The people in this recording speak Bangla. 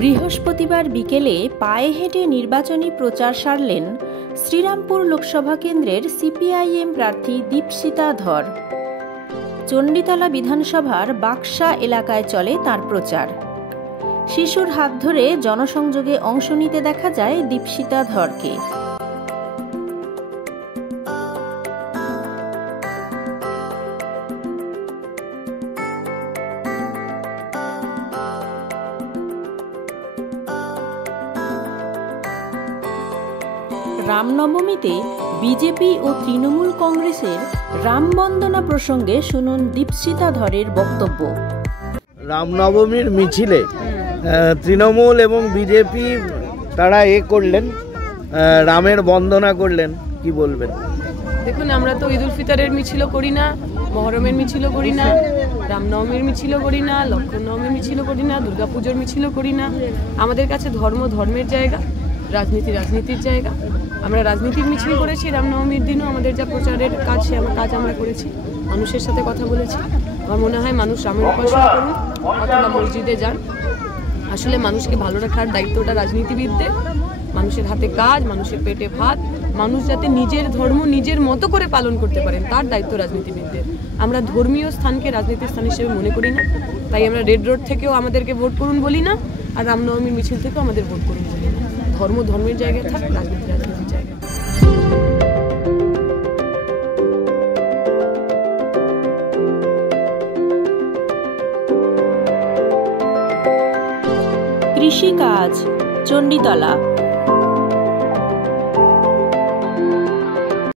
বৃহস্পতিবার বিকেলে পায়ে হেঁটে নির্বাচনী প্রচার সারলেন শ্রীরামপুর লোকসভা কেন্দ্রের সিপিআইএম প্রার্থী দীপশিতা ধর। চণ্ডীতলা বিধানসভার বাক্সা এলাকায় চলে তার প্রচার। শিশুর হাত ধরে জনসংযোগে অংশ নিতে দেখা যায় দীপশিতা ধরকে। রামনবমীতে বিজেপি ও তৃণমূল কংগ্রেসের রাম বন্দনা প্রসঙ্গে শুনুন দীপশিতা ধরের বক্তব্য। রামনবমীর মিছিলে তৃণমূল এবং বিজেপি তারা করলেন, রামের বন্দনা করলেন, কি বলবেন? দেখুন, আমরা তো ঈদ উল ফিতরের মিছিলও করি না, মহরমের মিছিলও করি না, রামনবমীর মিছিলও করি না, লক্ষ্মণ নবমীর মিছিলও করি না, দুর্গাপুজোর মিছিলও করি না। আমাদের কাছে ধর্ম ধর্মের জায়গা, রাজনীতি রাজনীতির জায়গা। আমরা রাজনীতির মিছিল করেছি, রামনবমীর দিনও আমাদের যা প্রচারের কাজ সে কাজ আমরা করেছি, মানুষের সাথে কথা বলেছি। আমার মনে হয় মানুষ রামের উপাসনা করুন অথবা মসজিদে যান। আসলে মানুষকে ভালো রাখার দায়িত্বটা রাজনীতিবিদদের। মানুষের হাতে কাজ, মানুষের পেটে ভাত, মানুষ যাতে নিজের ধর্ম নিজের মতো করে পালন করতে পারেন তার দায়িত্ব রাজনীতিবিদদের। আমরা ধর্মীয় স্থানকে রাজনীতির স্থান হিসেবে মনে করি না, তাই আমরা রেড রোড থেকেও আমাদেরকে ভোট করুন বলি না, আর রামনবমীর মিছিল থেকেও আমাদের ভোট করুন বলি না। ধর্ম ধর্মের জায়গায় থাক, রাজনীতি রাজনীতির জায়গায়। কৃষিকাজ, চণ্ডীতলা।